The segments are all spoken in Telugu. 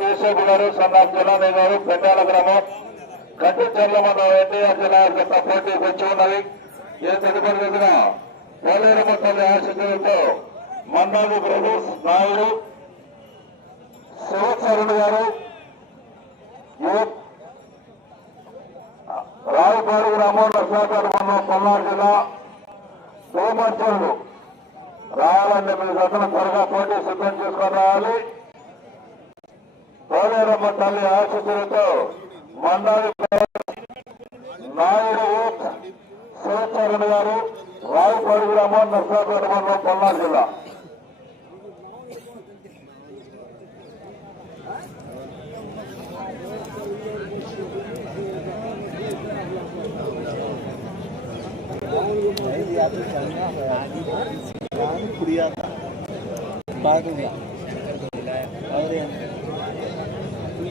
కేశవ్ గారు సన్నాఫ్ జనాని గారు పెండాల గ్రామం. గట్టి చర్లమన్న ఎన్టీఆర్ జిల్లా గత పోటీకి వచ్చి ఉన్నది. ఏ తదుపరి దగ్గర పోలేరమ్మ మండలి ఆశీస్సులతో మన్నాడు బ్రదర్స్ నాయుడు శివచరణ్ గారు యువత్ రాయపాడు గ్రామం నర్సాపేట మండలం పల్నాడు జిల్లా సోమర్చరుడు రావాలంటే మీ గతను త్వరగా పోటీ సిద్ధం చేసుకొని రావాలి. పోలేరమ్మ తల్లి ఆశీస్సులతో మండాలి నాయుడు యూత్ శివచరణ్ గారు రాయపాడు గ్రామం నర్సాపేట మండలం పల్నాడు జిల్లా भाग गया और कुछ करते चिल्ली मजा करते ना भाग को उयर में अरे उयर में और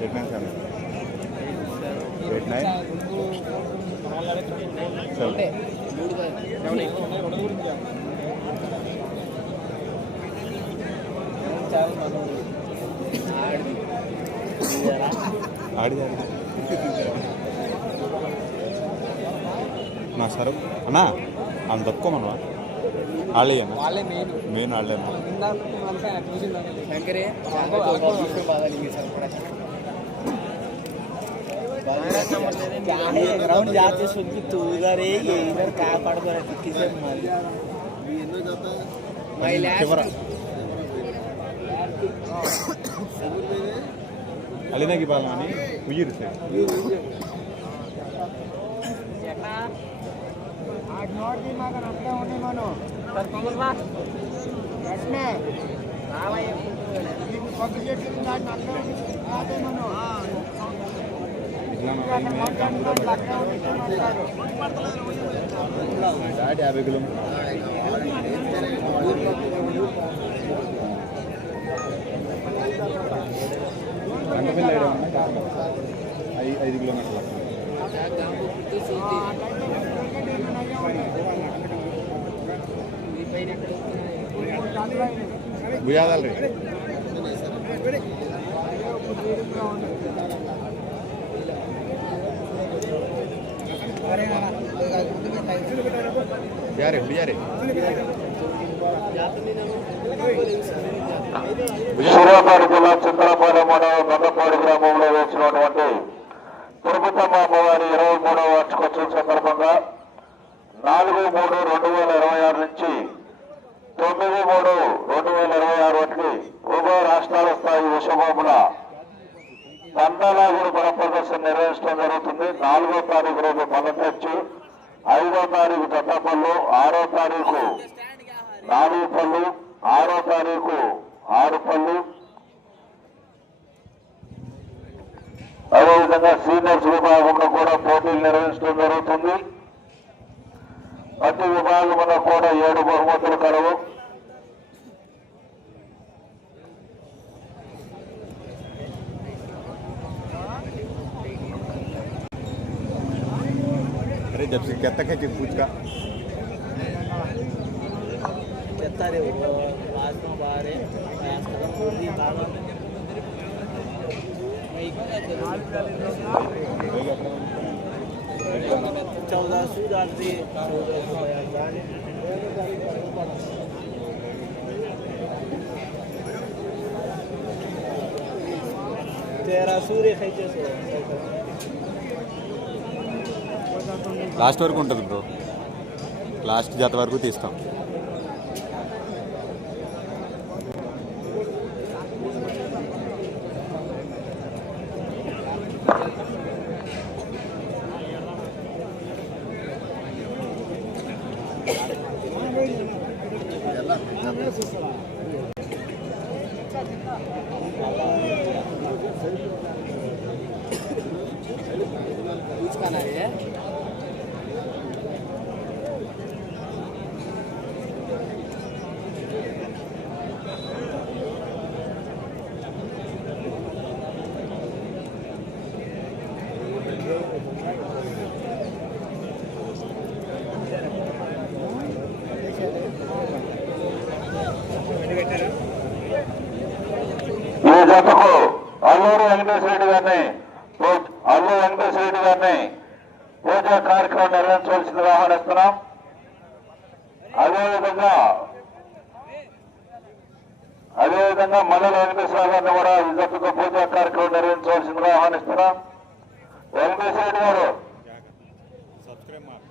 eight nine seven eight nine seven ఆడిది ఆడిది నా సరుకు అన్నా అంత తక్కువ మనవా ಹಳ್ಳಿಯನ್ನ ಮೇನ್ ಹಳ್ಳಿಯನ್ನ ग्राउंड जाते सुन की तू इधर है ये इधर का पड़ गया कि किसे मार महिला ಅಲ್ಲಿನ ಗಿಬಾಲ್ ನಾನಿ ಉಯಿರ್ ಸರ್ ಯಾಕ ಆಡ್ ನೋಡಿ ಮಗ ರಕ್ತ ಉಣ್ಣಿ ಮನೋ డాడీ యాభై కిలో ఐదు ఐదు కిలోమీటర్లు. భుజాదాలు రే యారే యారే ప్రతి విభాగంలో కూడా ఏడు బహుమతులు కలవు अरे जब से कहता है कि पूछ का कहता रे वो आज में बाहर है आज का पूरी बात चौदह सौ डालती तेरह सौ रे खींचे सो లాస్ట్ వరకు ఉంటుంది బ్రో లాస్ట్ జత వరకు తీస్తాం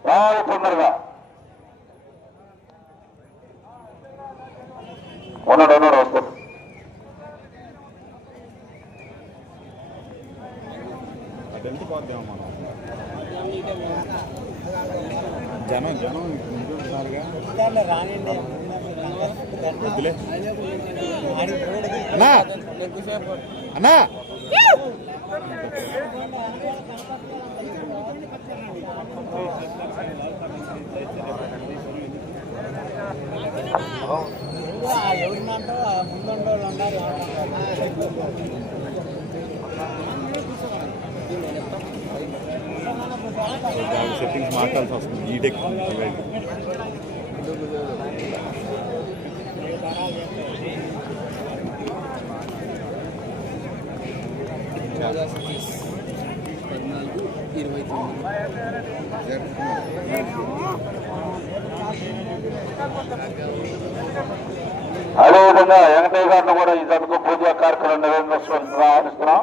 బాగా తొందరగా. ఉన్నాడు ఉన్నాడు వస్తాడు జనం జనం అన్నా అన్నా. సెట్టింగ్స్ మార్చాల్సి వస్తుంది. ఈ డెక్ పద్నాలుగు ఇరవై తొమ్మిది. అదేవిధంగా వెంకటయ్య గారిని కూడా ఈ జతకు పూజా కార్యక్రమం నిర్వహించవలసిందిగా ఆహ్వానిస్తున్నాం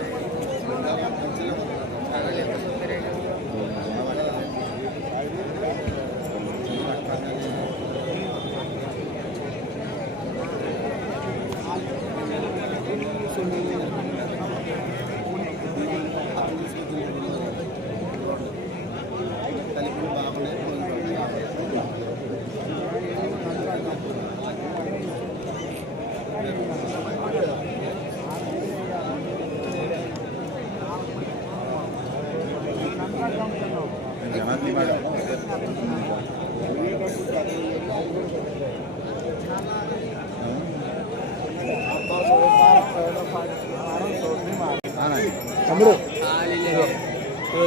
తమ్ముడు.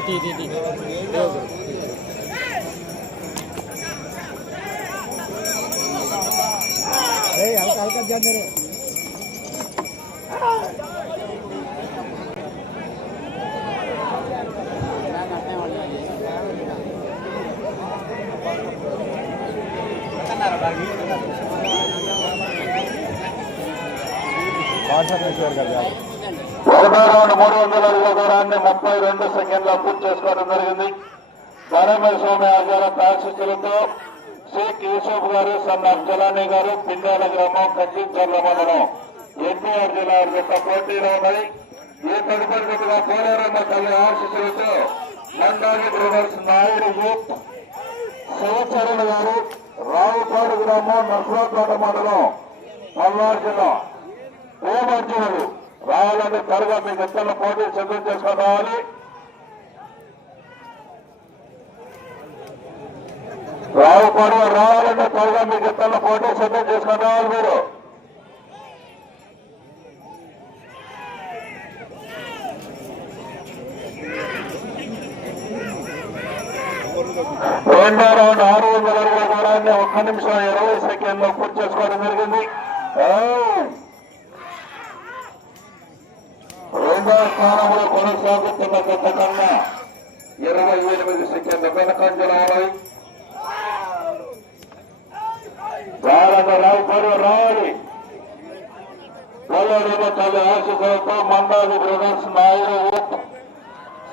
తీ తీ తీ హల్కా హల్కా జాన్ రే మూడు వందల అడుగుల దూరాన్ని ముప్పై రెండు సెకండ్ల పూర్తి చేసుకోవడం జరిగింది. ధరమేశ్వర స్వామి ఆచార ప్రాశిస్తులతో షేక్ యూసుఫ్ గారు సన్ అఫ్జలానీ గారు పిండాల గ్రామం కచ్చించర్ల మండలం ఎన్టీఆర్ జిల్లా యొక్క పోటీలో ఉన్నాయి. ఈ తదుపరి జట్టుగా పోలేరమ్మ తల్లి ఆశిస్తులతో మండాలి బ్రదర్స్ నాయుడు యూత్ శివచరణ్ గారు రావుపాడు గ్రామం నర్సరాపేట మండలం పల్నాడు జిల్లా ఓమంజులు రావాలని త్వరగా మీ ఇద్దరు పోటీ సిద్ధం చేసుకొని రావాలి రావు పడవ రావాలంటే త్వరగా మీ ఇద్దరు పోటీ సిద్ధం చేసుకొని రావాలి మీరు. రెండో రౌండ్ ఆరు వందల అడుగుల దూరాన్ని ఒక్క నిమిషం ఇరవై సెకండ్లో పూర్తి చేసుకోవడం జరిగింది. కొల్లూరులో తల్లి బ్రదర్స్ నాయుడు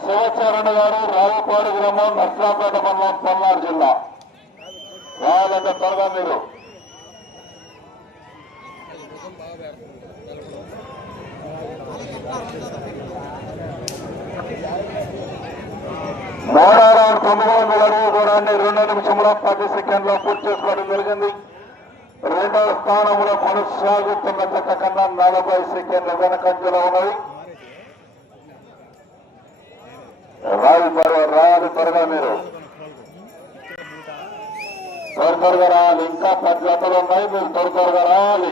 శివచరణ గారు రావుపాడు గ్రామం నర్సాపేట మండలం పల్నాడు జిల్లా. రావాలంటే త్వరగా మీరు. మోడారావు తొమ్మిది వందల అరవై కూడా రెండు నిమిషంలో పది సెకండ్లో పూర్తి చేసుకోవడం జరిగింది రెండవ స్థానంలో కొనసాగుతున్న జత కన్నా నలభై సెకండ్ల వెనకంజలో ఉన్నది. రాదు త్వరగా రాదు త్వరగా మీరు. త్వర త్వరగా రావాలి. ఇంకా పది జతలు ఉన్నాయి. మీరు త్వర త్వరగా రావాలి.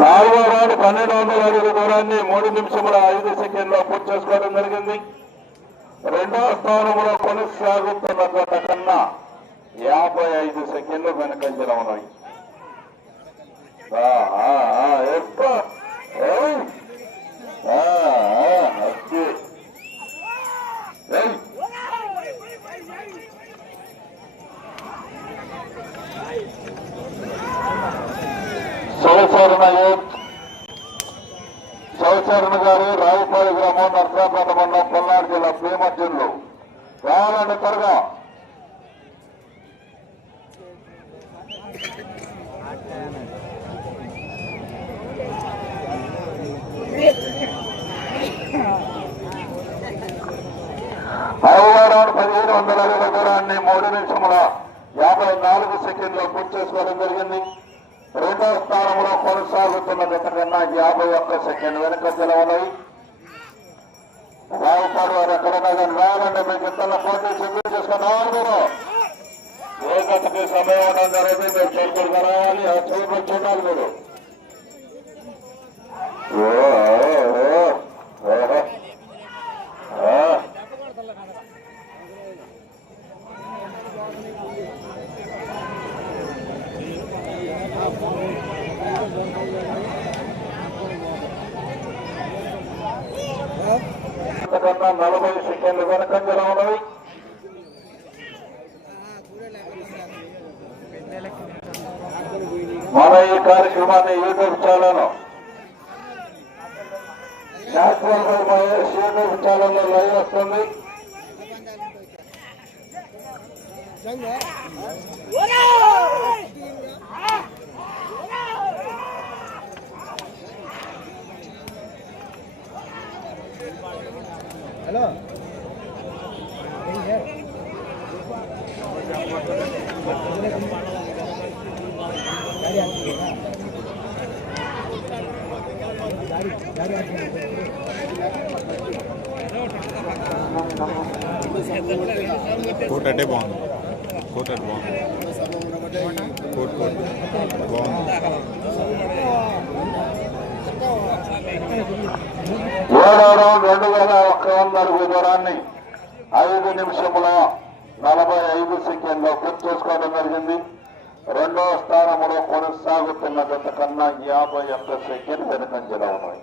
భారీ రౌండ్ పన్నెండు వందల అడుగుల దూరాన్ని మూడు నిమిషముల ఐదు సెకండ్లో పూర్తి చేసుకోవడం జరిగింది. రెండవ స్థానంలో కొనసాగుతున్న గత కన్నా యాభై ఐదు సెకండ్లు వెనకంజలో ఉన్నాయి. ఆ, ఆ, ఆ, ఎక్కువ. ఏయ్. గారు రావుపాడు గ్రామం నర్సాపేట మండలం పల్నాడు జిల్లా భీమా జిల్లు రావాలంటే త్వరగా ఐదో రౌండ్ పదిహేను వందల అరవై దూరాన్ని మూడు నిమిషముల యాభై నాలుగు సెకండ్లో పూర్తి చేసుకోవడం జరిగింది రెండవ స్థానంలో కొనసాగుతున్న గత కన్నా యాభై ఒక్క సెకండ్ వెనక ఉన్నాయి రావుపాడు వారు ఎక్కడన్నా కానీ రావాలంటే మీకు ఇతరుల పోటీ సిద్ధం చేసుకుని రావాలి మీరు ఏ గతకి సమయం ఉండడం జరిగింది మీరు చేరుకుని రావాలి ఆ చూపు చూడాలి మీరు ఓ, ఓ, ఓ, ఓహో. ఆ. అంతకన్నా నలభై సెకండ్లు వెనకంజలో ఉన్నవి మన ఈ కార్యక్రమాన్ని YouTube channel national by Mahesh YouTube ఛానల్లో లైవ్ వస్తుంది హలో కోట్ అంటే బాగుంది. కోట్ అంటే బాగుంది. కోట్ కోట్. బాగుంది. ఏడో రెండు వేల ఒక్క వంద అడుగు దూరాన్ని ఐదు నిమిషముల నలభై ఐదు సెకండ్లో పూర్తి చేసుకోవడం జరిగింది. రెండవ స్థానంలో కొనసాగుతున్న గత కన్నా యాభై ఒక్క సెకండ్ వెనుకంజలో ఉన్నాయి.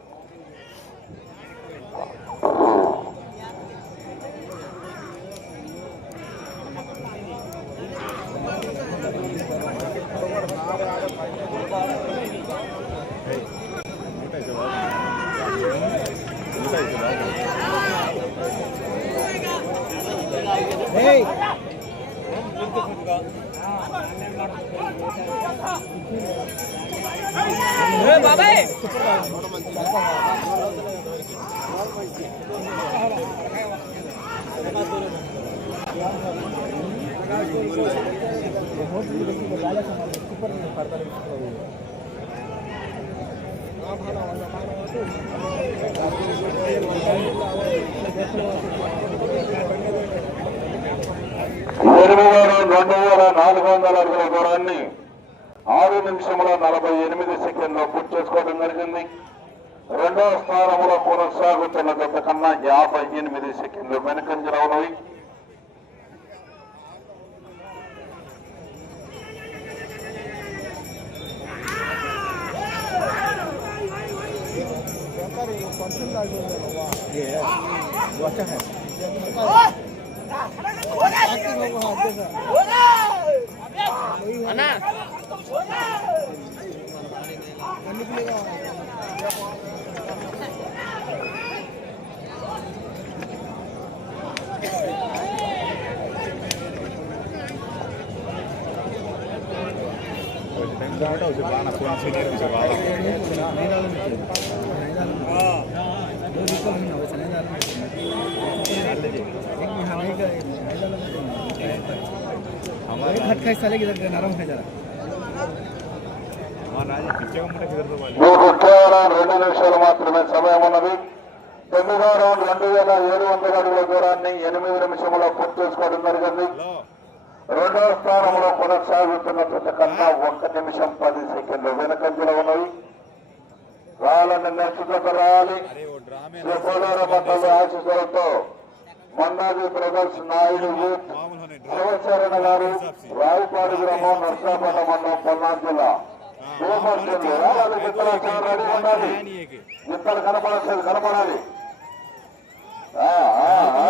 ఎనిమిది వేల రెండు వేల నాలుగు వందల అడుగుల దూరాన్ని ఆరు నిమిషముల నలభై ఎనిమిది సెకండ్లో పూర్తి చేసుకోవడం జరిగింది. రెండవ స్థానంలో కొనసాగుతున్న గత కన్నా యాభై ఎనిమిది సెకండ్లు వెనుకంజల ఉన్నవి खटका साले किधर नरम है जरा మీకు కేవలం రెండు నిమిషాలు మాత్రమే సమయం ఉన్నది తొమ్మిదో రౌండ్ రెండు వేల ఏడు వందల అడుగుల దూరాన్ని ఎనిమిది నిమిషంలో పూర్తి చేసుకోవడం జరిగింది రెండవ స్థానంలో కొనసాగుతున్న జత కన్నా ఒక్క నిమిషం పది సెకండ్లు వెనకంజలో ఉన్నవి రాళ్ళని నెచ్చుతో రావాలి మండలి ఆశీస్సులతో మన్నాది బ్రదర్స్ నాయుడు శివచరణ గారు రాయపాడు గ్రామం నర్సాపేట మండలం పల్నాడు జిల్లా. ఇద్దరు కనపడాలి. ఆ, ఆ, ఆ.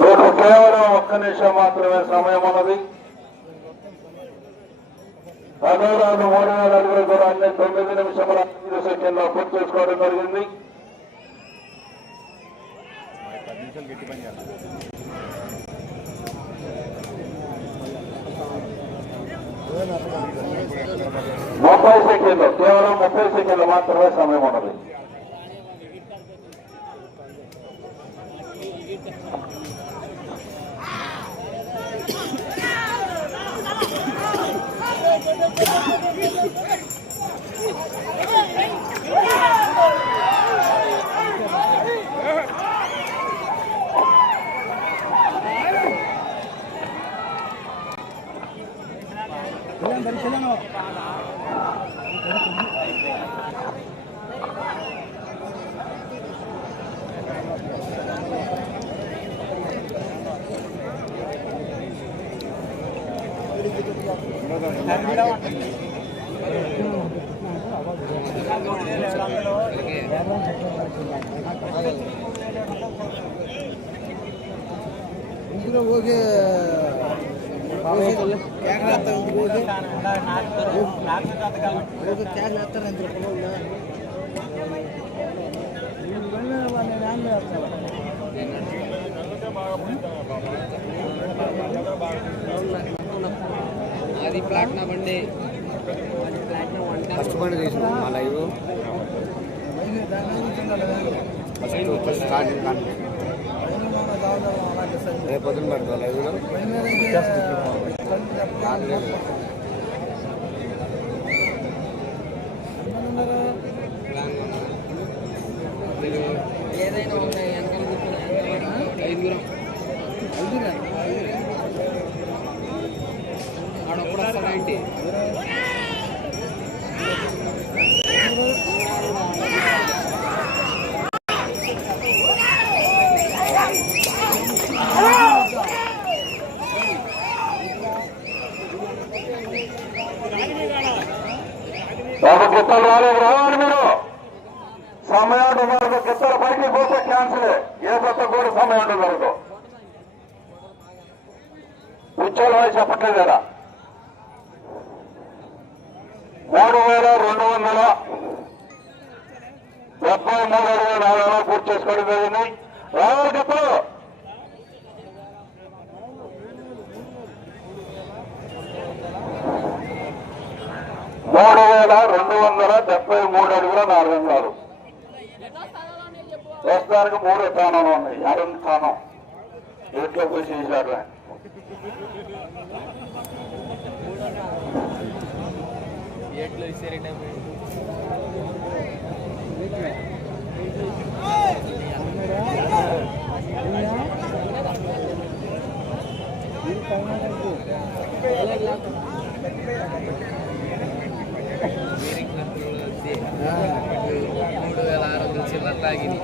మీకు కేవలం ఒక్క నిమిషం మాత్రమే సమయం ఉన్నది. పదోరాలు మూడు వేల అడుగులు కూడా అన్ని తొమ్మిది నిమిషముల ఐదు సెకండ్లో పూర్తి చేసుకోవడం జరిగింది. जाता है डीजल गिट्टी बन जाता मोबाइल से खेलो केवल मोबाइल से खेलो मात्र समय मोड़े ఇందులో ఓకే. అది ప్లాట్నా బండి. ఫస్ట్ బండి తీసిన మా లైవ్. ఫస్ట్ రేపు పొద్దున పెడతా లైవ్లో. Not really. వేల రెండు వందల డెబ్బై మూడు అడుగుల నాలుగు వందలు ప్రస్తుతానికి మూడు స్థానాలు ఉన్నాయి అరుణ్ స్థానం. ఇంట్లో పోయి చేశాడు ఆయన. ఏట్లో ఇచ్చారంటే మూడు వేల ఆరు వందల చిల్లర తాగింది